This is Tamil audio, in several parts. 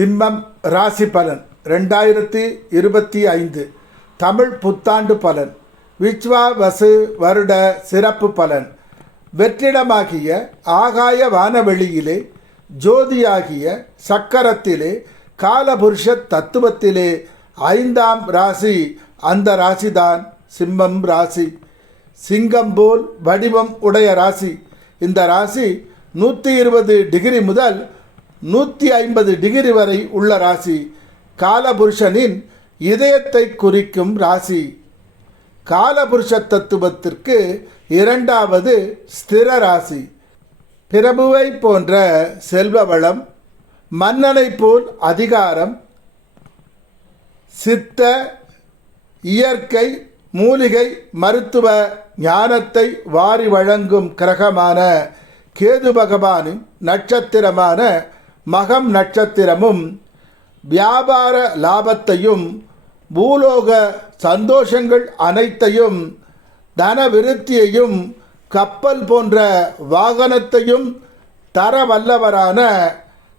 சிம்மம் ராசி பலன். ரெண்டாயிரத்தி இருபத்தி ஐந்து. தமிழ் புத்தாண்டு பலன். விச்வா வசு வருட சிறப்பு பலன். வெற்றிடமாகிய ஆகாய வானவெளியிலே ஜோதியாகிய சக்கரத்திலே காலபுருஷ தத்துவத்திலே ஐந்தாம் ராசி. அந்த ராசிதான் சிம்மம் ராசி. சிங்கம் போல் வடிவம் உடைய ராசி. இந்த ராசி நூற்றி இருபது டிகிரி முதல் நூற்றி ஐம்பது டிகிரி வரை உள்ள ராசி. காலபுருஷனின் இதயத்தை குறிக்கும் ராசி. காலபுருஷ தத்துவத்திற்கு இரண்டாவது ஸ்திர ராசி. பிரபுவை போன்ற செல்வ வளம் மன்னனை போல் அதிகாரம் சித்த இயற்கை மூலிகை மருத்துவ ஞானத்தை வாரி வழங்கும் கிரகமான கேது பகவானின் நட்சத்திரமான மகம் நட்சத்திரமும் வியாபார லாபத்தையும் பூலோக சந்தோஷங்கள் அனைத்தையும் தன விருத்தியையும் கப்பல் போன்ற வாகனத்தையும் தர வல்லவரான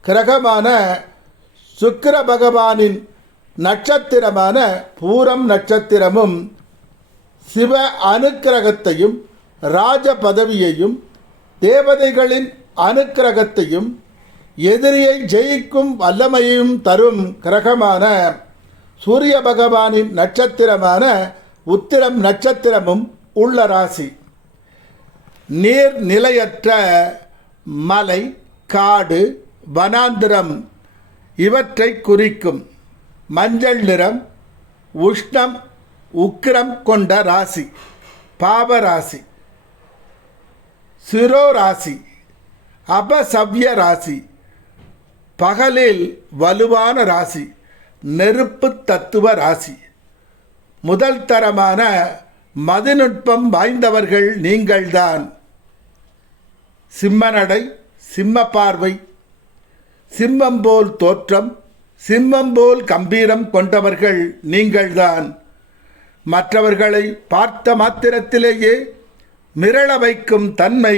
கிரகமான சுக்கிர பகவானின் நட்சத்திரமான பூரம் நட்சத்திரமும் சிவ அனுக்கிரகத்தையும் ராஜ பதவியையும் தேவதைகளின் அனுக்கிரகத்தையும் எதிரியை ஜெயிக்கும் வல்லமையும் தரும் கிரகமான சூரிய பகவானின் நட்சத்திரமான உத்திரம் நட்சத்திரமும் உள்ள ராசி. நீர் நிலையற்ற மலை காடு வனாந்திரம் இவற்றை குறிக்கும். மஞ்சள் நிறம் உஷ்ணம் உக்கிரம் கொண்ட ராசி பாபராசி சிரோ ராசி அபசவ்ய ராசி. பகலில் வலுவான ராசி நெருப்பு தத்துவ ராசி. முதல் தரமான மதுநுட்பம் வாய்ந்தவர்கள் நீங்கள்தான். சிம்மநடை சிம்ம பார்வை சிம்மம் போல் தோற்றம் சிம்மம் போல் கம்பீரம் கொண்டவர்கள் நீங்கள்தான். மற்றவர்களை பார்த்த மாத்திரத்திலேயே மிரள வைக்கும் தன்மை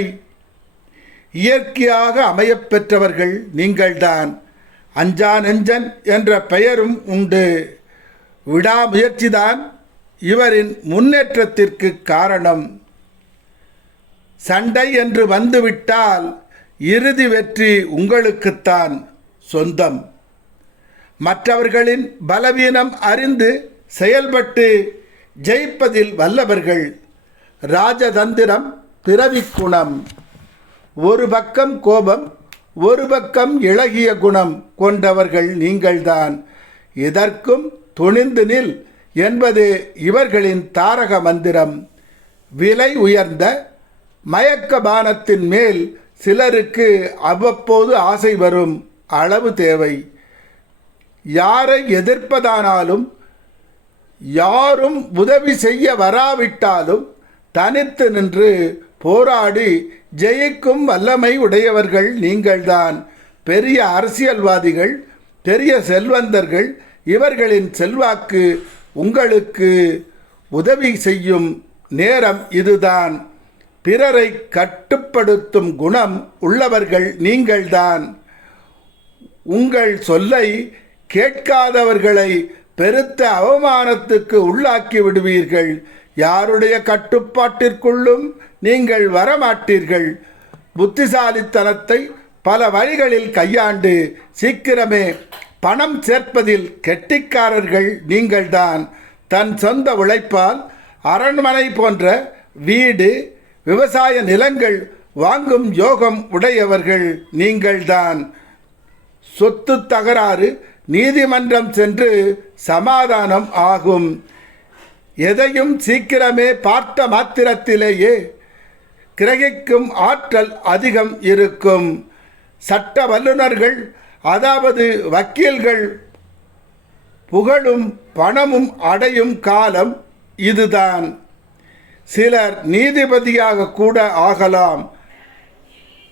இயற்கையாக அமையப்பெற்றவர்கள் நீங்கள்தான். அஞ்சா நெஞ்சன் என்ற பெயரும் உண்டு. விடாமுயற்சிதான் இவரின் முன்னேற்றத்திற்கு காரணம். சண்டை என்று வந்துவிட்டால் இறுதி வெற்றி உங்களுக்குத்தான் சொந்தம். மற்றவர்களின் பலவீனம் அறிந்து செயல்பட்டு ஜெயிப்பதில் வல்லவர்கள். ராஜதந்திரம் பிறவிக்குணம். ஒரு பக்கம் கோபம் ஒரு பக்கம் இழகிய குணம் கொண்டவர்கள் நீங்கள்தான். இதற்கும் துணிந்து நில் என்பது இவர்களின் தாரக மந்திரம். விலை உயர்ந்த மயக்க பானத்தின் மேல் சிலருக்கு அவ்வப்போது ஆசை வரும் அளவு தேவை. யாரை எதிர்ப்பதானாலும் யாரும் உதவி செய்ய வராவிட்டாலும் தனித்து நின்று போராடி ஜெயிக்கும் வல்லமை உடையவர்கள் நீங்கள்தான். பெரிய அரசியல்வாதிகள் பெரிய செல்வந்தர்கள் இவர்களின் செல்வாக்கு உங்களுக்கு உதவி செய்யும் நேரம் இதுதான். பிறரை கட்டுப்படுத்தும் குணம் உள்ளவர்கள் நீங்கள்தான். உங்கள் சொல்லை கேட்காதவர்களை பெருத்த அவமானத்துக்கு உள்ளாக்கி விடுவீர்கள். யாருடைய கட்டுப்பாட்டிற்குள்ளும் நீங்கள் வரமாட்டீர்கள். புத்திசாலித்தனத்தை பல வழிகளில் கையாண்டு சீக்கிரமே பணம் சேர்ப்பதில் கெட்டிக்காரர்கள் நீங்கள்தான். தன் சொந்த உழைப்பால் அரண்மனை போன்ற வீடு விவசாய நிலங்கள் வாங்கும் யோகம் உடையவர்கள் நீங்கள்தான். சொத்து தகராறு நீதிமன்றம் சென்று சமாதானம் ஆகும். எதையும் சீக்கிரமே பார்த்த மாத்திரத்திலேயே கிரகிக்கும் ஆற்றல் அதிகம் இருக்கும். சட்ட வல்லுநர்கள் அதாவது வக்கீல்கள் புகழும் பணமும் அடையும் காலம் இதுதான். சிலர் நீதிபதியாக கூட ஆகலாம்.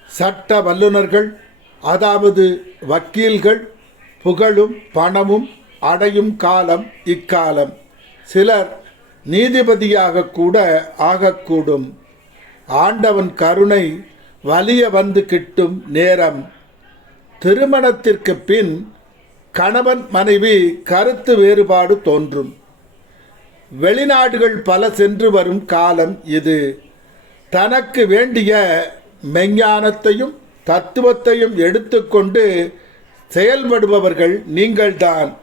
சட்ட வல்லுநர்கள் அதாவது வக்கீல்கள் புகழும் பணமும் அடையும் காலம் இக்காலம். சிலர் நீதிபதியாக கூட ஆகக்கூடும். ஆண்டவன் கருணை வலிய வந்து கிட்டும் நேரம். திருமணத்திற்கு பின் கணவன் மனைவி கருத்து வேறுபாடு தோன்றும். வெளிநாடுகள் பல சென்று வரும் காலம் இது. தனக்கு வேண்டிய மெஞ்ஞானத்தையும் தத்துவத்தையும் எடுத்துக்கொண்டு செயல்படுபவர்கள் நீங்கள்தான்.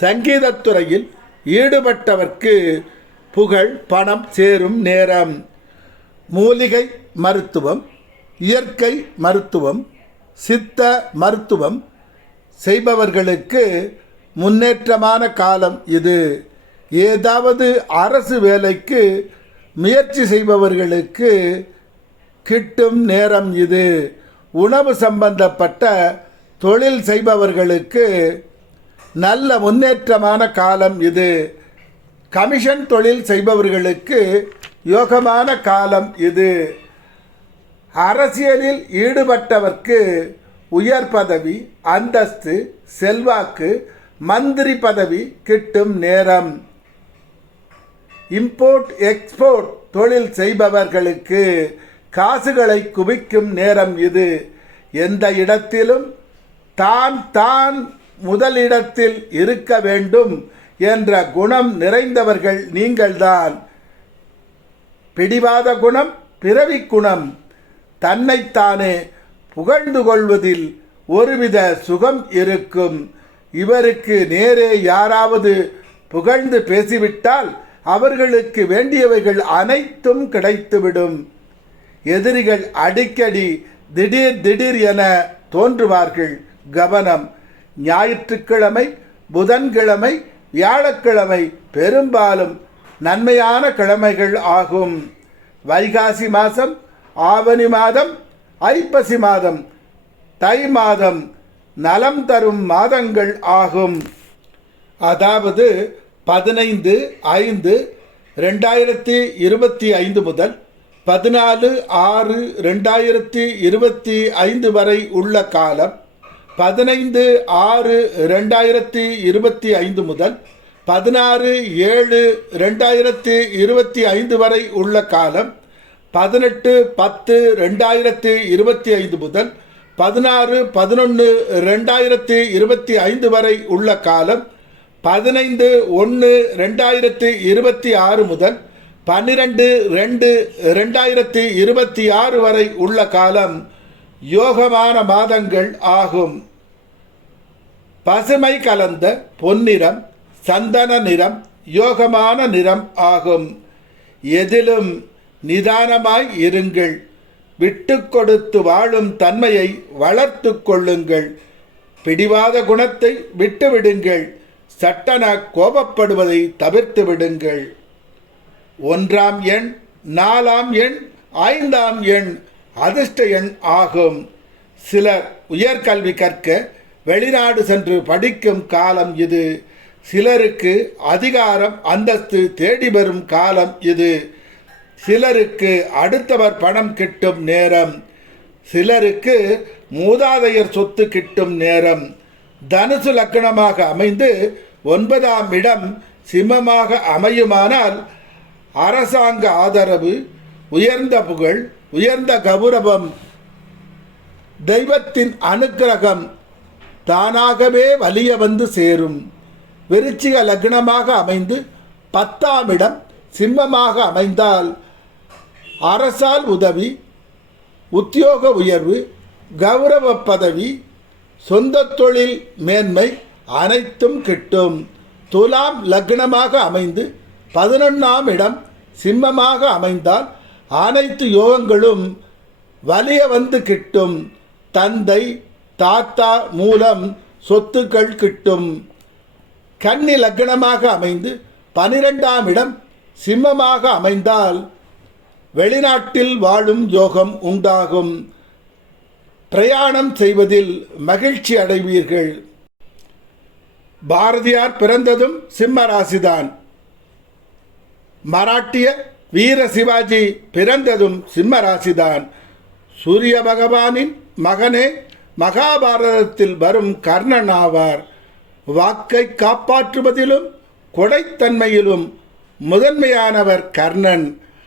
சங்கீதத்துறையில் ஈடுபட்டவர்க்கு புகழ் பணம் சேரும் நேரம் மூலிகை மருத்துவம் இயற்கை மருத்துவம் சித்த மருத்துவம் செய்பவர்களுக்கு முன்னேற்றமான காலம் இது. ஏதாவது அரசு வேலைக்கு முயற்சி செய்பவர்களுக்கு கிட்டும் நேரம் இது. உணவு சம்பந்தப்பட்ட தொழில் செய்பவர்களுக்கு நல்ல முன்னேற்றமான காலம் இது. கமிஷன் தொழில் செய்பவர்களுக்கு யோகமான காலம் இது. அரசியலில் ஈடுபட்டவர்க்கு உயர் பதவி அந்தஸ்து செல்வாக்கு மந்திரி பதவி கிட்டும் நேரம். இம்போர்ட் எக்ஸ்போர்ட் தொழில் செய்பவர்களுக்கு காசுகளை குவிக்கும் நேரம் இது. எந்த இடத்திலும் தான் தான் முதலிடத்தில் இருக்க வேண்டும் என்ற குணம் நிறைந்தவர்கள் நீங்கள்தான். பிடிவாத குணம் பிறவி குணம். தன்னைத்தானே புகழ்ந்து கொள்வதில் ஒருவித சுகம் இருக்கும். இவருக்கு நேரே யாராவது புகழ்ந்து பேசிவிட்டால் அவர்களுக்கு வேண்டியவைகள் அனைத்தும் கிடைத்துவிடும். எதிரிகள் அடிக்கடி திடீர் திடீர் என தோன்றுவார்கள். கவனம். ஞாயிற்றுக்கிழமை புதன்கிழமை வியாழக்கிழமை பெரும்பாலும் நன்மையான கிழமைகள் ஆகும். வைகாசி மாதம் ஆவணி மாதம் ஐப்பசி மாதம் தை மாதம் நலம் தரும் மாதங்கள் ஆகும். அதாவது பதினைந்து ஐந்து ரெண்டாயிரத்தி இருபத்தி ஐந்து முதல் பதினாலு ஆறு ரெண்டாயிரத்தி இருபத்தி ஐந்து வரை உள்ள காலம் பதினைந்து ஆறு ரெண்டாயிரத்தி இருபத்தி ஐந்து முதல் பதினாறு ஏழு ரெண்டாயிரத்தி இருபத்தி ஐந்து வரை உள்ள காலம் பதினெட்டு பத்து ரெண்டாயிரத்தி இருபத்தி ஐந்து முதல் பதினாறு பதினொன்று ரெண்டாயிரத்தி இருபத்தி ஐந்து வரை உள்ள காலம் பதினைந்து ஒன்று ரெண்டாயிரத்தி இருபத்தி ஆறு முதல் பன்னிரெண்டு ரெண்டு ரெண்டாயிரத்தி இருபத்தி ஆறு வரை உள்ள காலம் யோகமான மாதங்கள் ஆகும். பசுமை கலந்த பொன்னிறம் சந்தன நிறம் யோகமான நிறம் ஆகும். எதிலும் நிதானமாய் இருங்கள். விட்டு கொடுத்து வாழும் தன்மையை வளர்த்து கொள்ளுங்கள். பிடிவாத குணத்தை விட்டுவிடுங்கள். சட்டன கோபப்படுவதை தவிர்த்து விடுங்கள். ஒன்றாம் எண் நாலாம் எண் ஐந்தாம் எண் அதிர்ஷ்ட எண் ஆகும். சிலர் உயர்கல்வி கற்க வெளிநாடு சென்று படிக்கும் காலம் இது. சிலருக்கு அதிகாரம் அந்தஸ்து தேடி வரும் காலம் இது. சிலருக்கு அடுத்தவர் பணம் கிட்டும் நேரம். சிலருக்கு மூதாதையர் சொத்து கிட்டும் நேரம். தனுசு லக்கணமாக அமைந்து ஒன்பதாம் இடம் சிம்மமாக அமையுமானால் அரசாங்க ஆதரவு உயர்ந்த புகழ் உயர்ந்த கௌரவம் தெய்வத்தின் அனுக்கிரகம் தானாகவே வலிய வந்து சேரும். விருச்சிக லக்னமாக அமைந்து பத்தாம் இடம் சிம்மமாக அமைந்தால் அரசால் உதவி உத்தியோக உயர்வு கௌரவ பதவி சொந்த தொழில் மேன்மை அனைத்தும் கிட்டும். துலாம் லக்னமாக அமைந்து பதினொன்றாம் இடம் சிம்மமாக அமைந்தால் அனைத்து யோகங்களும் வலிய வந்து கிட்டும். தந்தை தாத்தா மூலம் சொத்துக்கள் கிட்டும். கன்னி லக்னமாக அமைந்து பனிரெண்டாம் இடம் சிம்மமாக அமைந்தால் வெளிநாட்டில் வாழும் யோகம் உண்டாகும். பிரயாணம் செய்வதில் மகிழ்ச்சி அடைவீர்கள். பாரதியார் பிறந்ததும் சிம்ம ராசிதான். மராட்டிய வீர சிவாஜி பிறந்ததும் சிம்ம ராசிதான் சூரிய பகவானின் மகனே மகாபாரதத்தில் வரும் கர்ணன் ஆவார் வாக்கை காப்பாற்றுவதிலும் கொடைத்தன்மையிலும் முதன்மையானவர் கர்ணன்.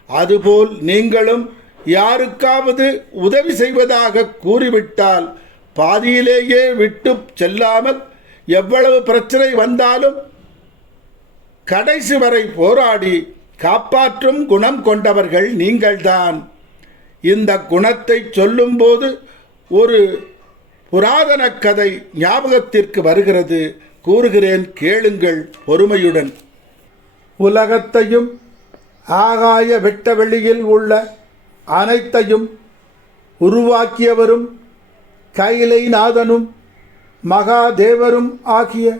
அதுபோல் நீங்களும் யாருக்காவது உதவி செய்வதாக கூறிவிட்டால் பாதியிலேயே விட்டு செல்லாமல் எவ்வளவு பிரச்சனை வந்தாலும் கடைசி வரை போராடி காப்பாற்றும் குணம் கொண்டவர்கள் நீங்கள்தான். இந்த குணத்தை சொல்லும்போது ஒரு புராதன கதை ஞாபகத்திற்கு வருகிறது. கூறுகிறேன் கேளுங்கள் பொறுமையுடன். உலகத்தையும் ஆகாய வெட்ட வெளியில் உள்ள அனைத்தையும் உருவாக்கியவரும் கைலைநாதனும் மகாதேவரும் ஆகிய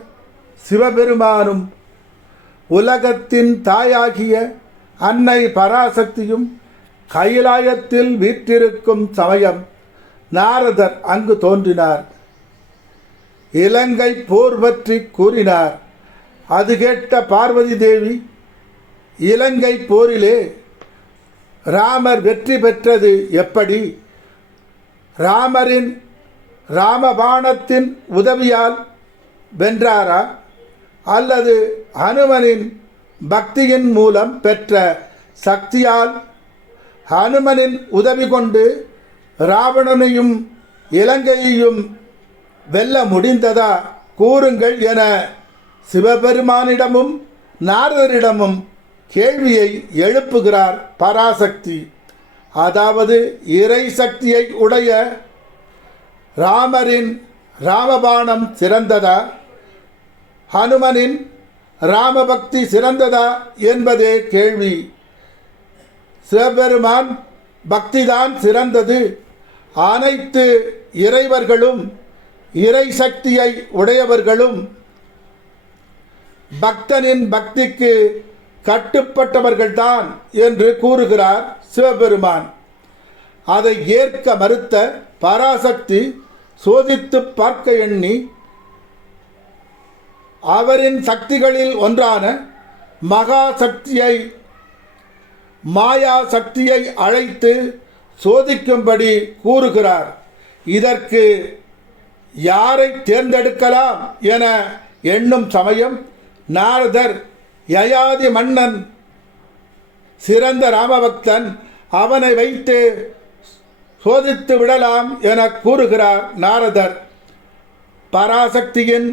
சிவபெருமானும் உலகத்தின் தாயாகிய அன்னை பராசக்தியும் கைலாயத்தில் வீற்றிருக்கும் சமயம் நாரதர் அங்கு தோன்றினார். இலங்கை போர் பற்றி கூறினார். அது கேட்ட பார்வதி தேவி இலங்கை போரிலே ராமர் வெற்றி பெற்றது எப்படி? ராமரின் ராமபாணத்தின் உதவியால் வென்றாரா? அல்லது ஹனுமனின் பக்தியின் மூலம் பெற்ற சக்தியால் ஹனுமனின் உதவி கொண்டு ராவணனையும் இலங்கையையும் வெல்ல முடிந்ததா கூறுங்கள் என சிவபெருமானிடமும் நாரதரிடமும் கேள்வியை எழுப்புகிறார் பராசக்தி. அதாவது இறை சக்தியை உடைய ராமரின் ராமபானம் சிறந்ததா? ஹனுமனின் ராமபக்தி சிறந்ததா என்பதே கேள்வி. சிவபெருமான் பக்திதான் சிறந்தது. அனைத்து இறைவர்களும் இறை சக்தியை உடையவர்களும் பக்தனின் பக்திக்கு கட்டுப்பட்டவர்கள்தான் என்று கூறுகிறார் சிவபெருமான். அதை ஏற்க மறுத்த பராசக்தி சோதித்து பார்க்க எண்ணி அவரின் சக்திகளில் ஒன்றான மகா சக்தியை மாயா சக்தியை அழைத்து சோதிக்கும்படி கூறுகிறார். இதற்கு யாரை தேர்ந்தெடுக்கலாம் என எண்ணும் சமயம் நாரதர் யயாதி மன்னன் சிறந்த ராமபக்தன் அவனை வைத்து சோதித்து விடலாம் என கூறுகிறார் நாரதர். பராசக்தியின்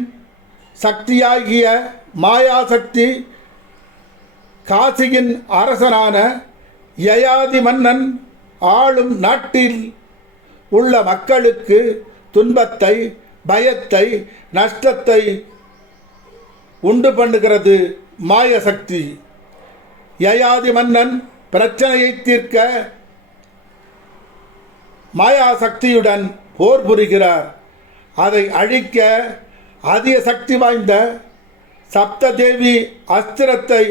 சக்தியாகிய மாயாசக்தி காசியின் அரசனான யயாதி மன்னன் ஆளும் நாட்டில் உள்ள மக்களுக்கு துன்பத்தை பயத்தை நஷ்டத்தை உண்டு பண்ணுகிறது மாயசக்தி. யயாதி மன்னன் பிரச்சனையை தீர்க்க மாயாசக்தியுடன் போர் புரிகிறார். அதை அழிக்க அதிக சக்தி வாய்ந்த சப்ததேவி அஸ்திரத்தை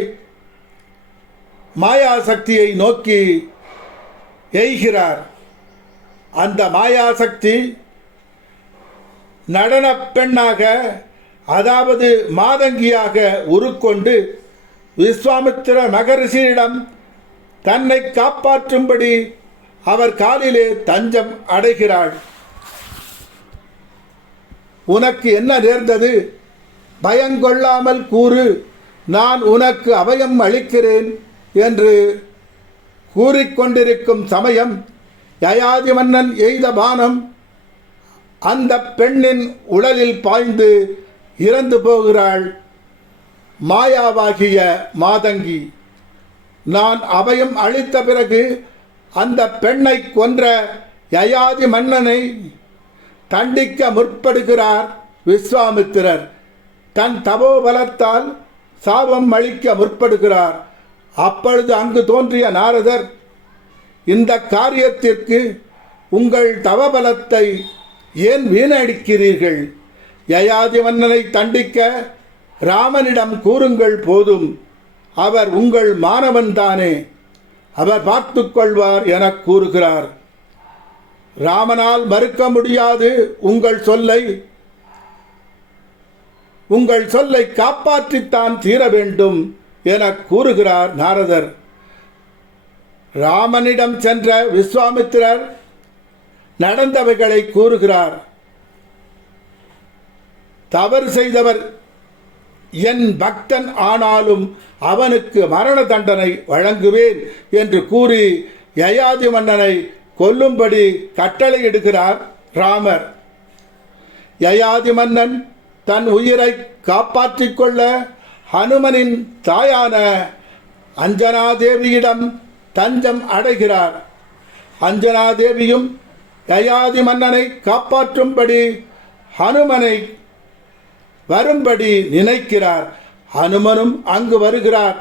மாயாசக்தியை நோக்கி எய்கிறார். அந்த மாயாசக்தி நடனப் பெண்ணாக அதாவது மாதங்கியாக உருக்கொண்டு விஸ்வாமித்திர மகரிஷியிடம் தன்னை காப்பாற்றும்படி அவர் காலிலே தஞ்சம் அடைகிறாள். உனக்கு என்ன நேர்ந்தது? பயங்கொள்ளாமல் கூறு நான் உனக்கு அபயம் அளிக்கிறேன் என்று கூறிக்கொண்டிருக்கும் சமயம் யயாதி மன்னன் எய்த பானம் அந்த பெண்ணின் உடலில் பாய்ந்து இறந்து போகிறாள். மாயாவாகிய மாதங்கி நான் அபயம் அளித்த பிறகு அந்த பெண்ணை கொன்ற யயாதி மன்னனை தண்டிக்க முற்படுகிறார் விஸ்வாமித்திரர். தன் தபோபலத்தால் சாபம் அளிக்க முற்படுகிறார். அப்பொழுது அங்கு தோன்றிய நாரதர் இந்த காரியத்திற்கு உங்கள் தவபலத்தை ஏன் வீணடிக்கிறீர்கள்? யயாதி மன்னனை தண்டிக்க ராமனிடம் கூறுங்கள் போதும். அவர் உங்கள் மாணவன்தானே. அவர் பார்த்து கொள்வார் என கூறுகிறார். ராமனால் மறுக்க முடியாது உங்கள் சொல்லை. உங்கள் சொல்லை காப்பாற்றித்தான் தீர வேண்டும் என கூறுகிறார் நாரதர். ராமனிடம் சென்ற விஸ்வாமித்திரர் நடந்தவைகளை கூறுகிறார். தவறு செய்தவர் என் பக்தன் ஆனாலும் அவனுக்கு மரண தண்டனை வழங்குவேன் என்று கூறி யயாதி மன்னனை கொல்லும்படி கட்டளையிடுகிறார் ராமர். யயாதி மன்னன் தன் உயிரை காப்பாற்றிக் கொள்ள ஹனுமனின் தாயான அஞ்சனாதேவியிடம் தஞ்சம் அடைகிறார். அஞ்சனாதேவியும் யயாதி மன்னனை காப்பாற்றும்படி ஹனுமனை வரும்படி நினைக்கிறார். ஹனுமனும் அங்கு வருகிறார்.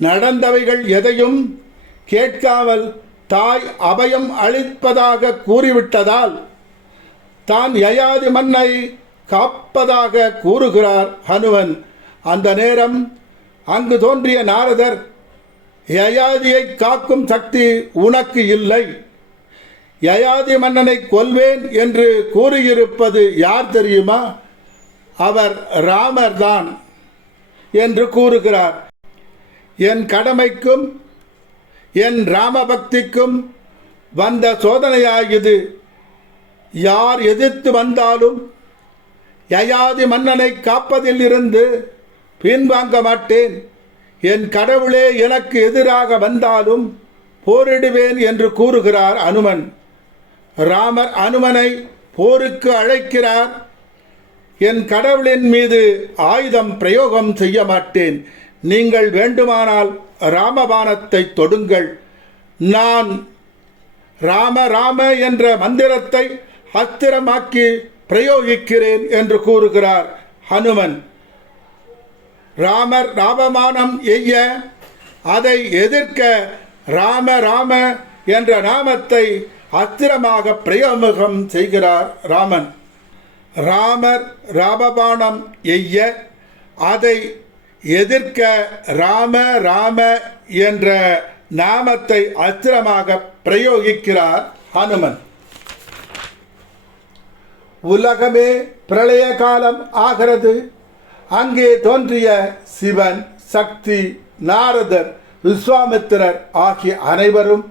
நடந்தவைகள் எதையும் கேட்காமல் தாய் அபயம் அளிப்பதாக கூறிவிட்டதால் தான் யயாதி மன்னை காப்பதாக கூறுகிறார் ஹனுமன். அந்த நேரம் அங்கு தோன்றிய நாரதர் யயாதியை காக்கும் சக்தி உனக்கு இல்லை. யயாதி மன்னனை கொல்வேன் என்று கூறியிருப்பது யார் தெரியுமா? அவர் ராமர்தான் என்று கூறுகிறார். என் கடமைக்கும் என் ராமபக்திக்கும் வந்த சோதனையாகியது. யார் எதிர்த்து வந்தாலும் யயாதி மன்னனை காப்பதில் இருந்து பின்வாங்க மாட்டேன். என் கடவுளே எனக்கு எதிராக வந்தாலும் போரிடுவேன் என்று கூறுகிறார் அனுமன். ராமர் அனுமனை போருக்கு அழைக்கிறார். என் கடவுளின் மீது ஆயுதம் பிரயோகம் செய்ய மாட்டேன். நீங்கள் வேண்டுமானால் ராமபானத்தை தொடுங்கள். நான் ராம ராம என்ற மந்திரத்தை அஸ்திரமாக்கி பிரயோகிக்கிறேன் என்று கூறுகிறார் ஹனுமன். ராமர் ராமபானம் எய்ய அதை எதிர்க்க ராம ராம என்ற நாமத்தை அஸ்திரமாக பிரயோகம் செய்கிறார் ராமன். ராமர் ராமபாணம் எய்ய அதை எதிர்க்க ராம ராம என்ற நாமத்தை அஸ்திரமாக பிரயோகிக்கிறார் ஹனுமன். உலகமே பிரளய காலம் ஆகிறது. அங்கே தோன்றிய சிவன் சக்தி நாரதர் விஸ்வாமித்திரர் ஆகிய அனைவரும்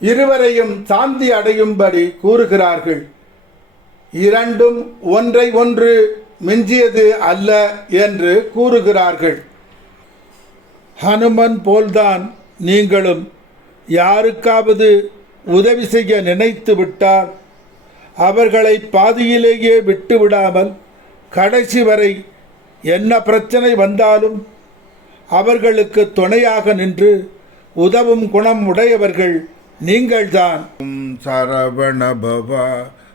இருவரையும் சாந்தி அடையும்படி கூறுகிறார்கள். இரண்டும் ஒன்றை ஒன்று மிஞ்சியது அல்ல என்று கூறுகிறார்கள். ஹனுமன் போல்தான் நீங்களும் யாருக்காவது உதவி செய்ய நினைத்து விட்டால் அவர்களை பாதியிலேயே விட்டு விடாமல் கடைசி வரை என்ன பிரச்சனை வந்தாலும் அவர்களுக்கு துணையாக நின்று உதவும் குணம் உடையவர்கள் நீங்கள்தான். ஓம் சரவண பவா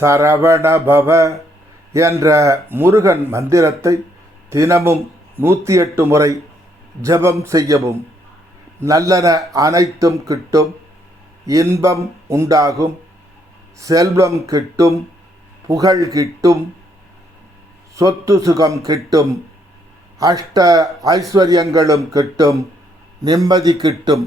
சரவணபவ என்ற முருகன் மந்திரத்தை தினமும் நூற்றி எட்டு முறை ஜெபம் செய்யவும் நல்லன அனைத்தும் கிட்டும் இன்பம் உண்டாகும் செல்வம் கிட்டும் புகழ் கிட்டும் சொத்து சுகம் கிட்டும் அஷ்ட ஐஸ்வர்யங்களும் கிட்டும் நிம்மதி கிட்டும்.